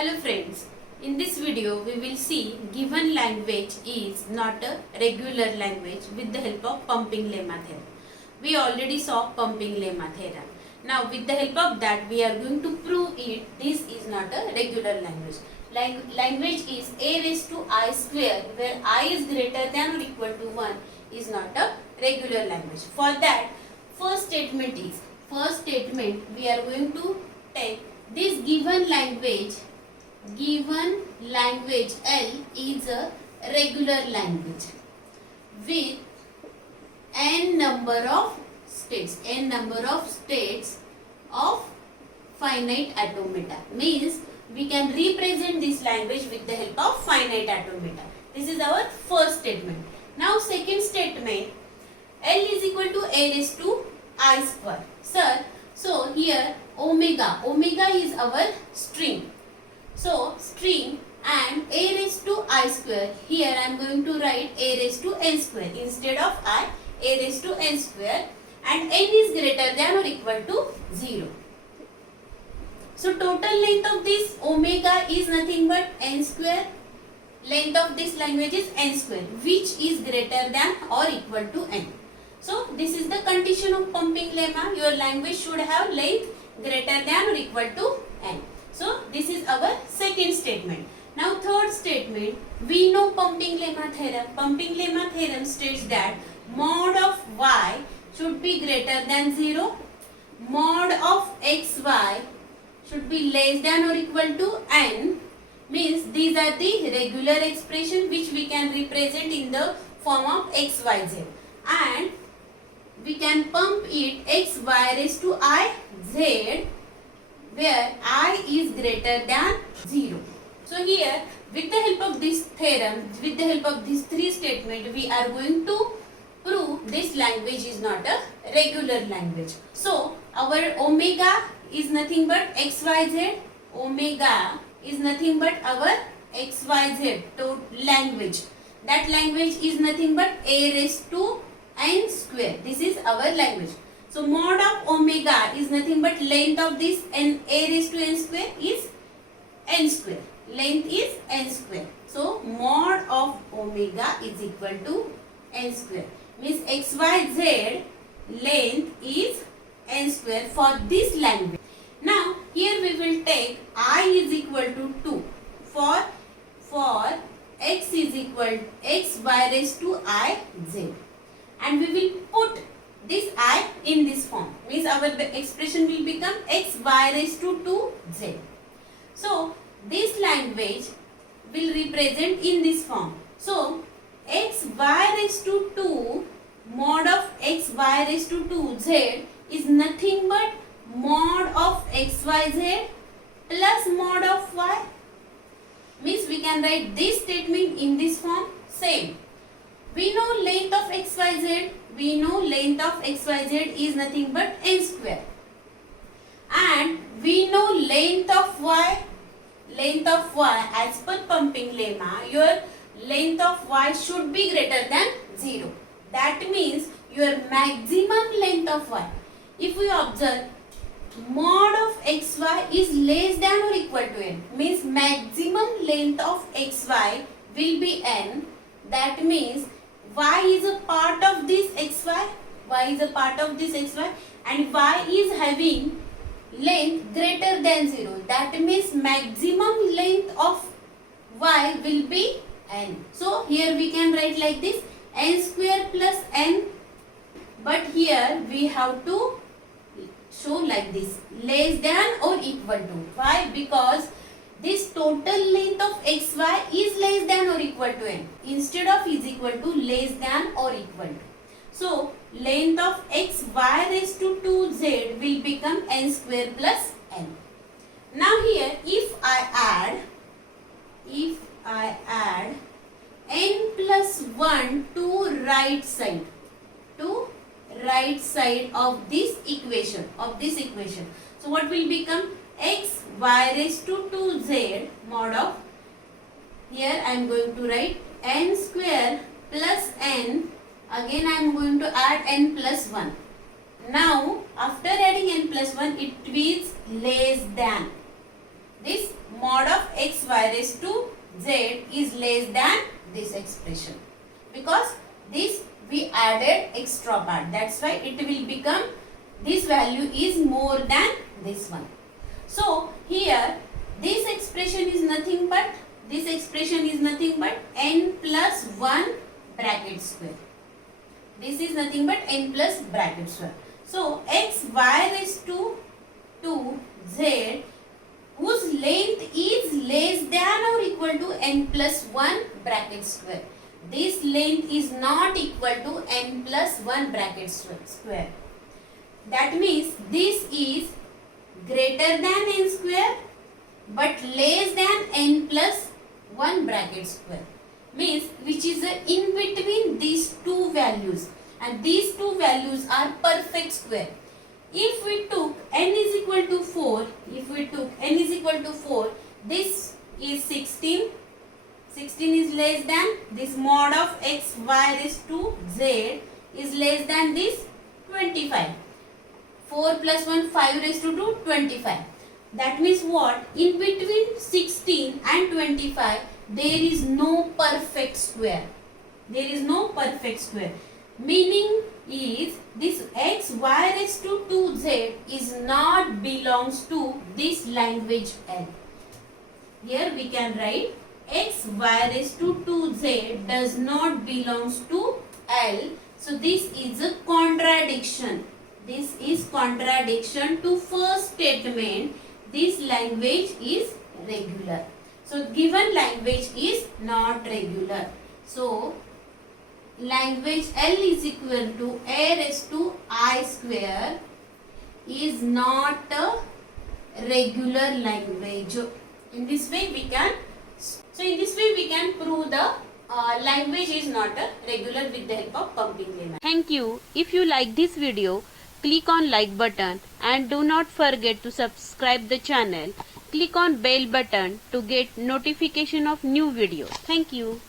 Hello friends, in this video we will see given language is not a regular language with the help of pumping lemma theorem. We already saw pumping lemma theorem. Now with the help of that we are going to prove it this is not a regular language. Language is a raised to I square where I is greater than or equal to 1 is not a regular language. For that first statement we are going to take this given language L is a regular language with n number of states of finite automata. Means we can represent this language with the help of finite automata. This is our first statement. Now second statement, L is equal to a raised to I square. Sir, so here omega is our string. So string and a raised to I square. Here I am going to write a raised to n square instead of I, a raised to n square, and n is greater than or equal to 0. So total length of this omega is nothing but n square. Length of this language is n square, which is greater than or equal to n. So this is the condition of pumping lemma. Your language should have length greater than or equal to n. So this is our second statement. Now third statement, we know pumping lemma theorem. Pumping lemma theorem states that mod of y should be greater than 0. Mod of xy should be less than or equal to n. Means these are the regular expression which we can represent in the form of xyz. And we can pump it xy raised to I z where I is greater than 0. So here with the help of this theorem, with the help of these three statements, we are going to prove this language is not a regular language. So our omega is nothing but xyz. Omega is nothing but our xyz language. That language is nothing but a raised to n square. This is our language. So mod of omega is nothing but length of this n a raised to n square is n square. Length is n square. So mod of omega is equal to n square. Means xyz length is n square for this language. Now here we will take I is equal to 2 for x is equal to xy raised to I z, and we will put this I in this form. Means our expression will become xy raised to 2z. So this language will represent in this form. So xy raised to 2 mod of xy raised to 2z is nothing but mod of xyz plus mod of y. Means we can write this statement in this form. Same. We know length of xyz. We know length of xyz is nothing but n square. And we know length of y. Length of y, as per pumping lemma, your length of y should be greater than 0. That means your maximum length of y. If we observe, mod of xy is less than or equal to n. Means maximum length of xy will be n. That means y is a part of this xy. Y is a part of this xy, and y is having length greater than 0. That means maximum length of y will be n. So here we can write like this, n square plus n. But here we have to show like this, less than or equal to. Why? Because this total length of xy is less than or equal to n. Instead of is equal to, less than or equal to. So length of xy raised to 2z will become n square plus n. Now here if I add n plus 1 to right side of this equation, so what will become x y raised to 2z mod of, here I am going to write n square plus n. Again I am going to add n plus 1. Now after adding n plus 1 it is less than. This mod of xy raised to z is less than this expression, because this we added extra part, that's why it will become, this value is more than this one. So here this expression is nothing but n plus 1 bracket square. This is nothing but n plus bracket square. So xy raised to 2z whose length is less than or equal to n plus 1 bracket square. This length is not equal to n plus 1 bracket square. That means this is greater than n square but less than n plus 1 bracket square. Means which is in between these two values, and these two values are perfect square. If we took n is equal to 4, this is 16. 16 is less than this mod of x y raised to z is less than this 25. 4 plus 1, 5 raised to 2, 25. That means what? In between 16 and 25, there is no perfect square. Meaning is this x y raised to 2z is not belongs to this language L. Here we can write x y raised to 2z does not belongs to L. So this is a contradiction. This is contradiction to first statement. This language is regular. So given language is not regular. So language L is equal to a raised to I square is not a regular language. In this way we can prove the language is not a regular with the help of pumping lemma. Thank you. If you like this video, click on like button and do not forget to subscribe the channel. Click on bell button to get notification of new videos. Thank you.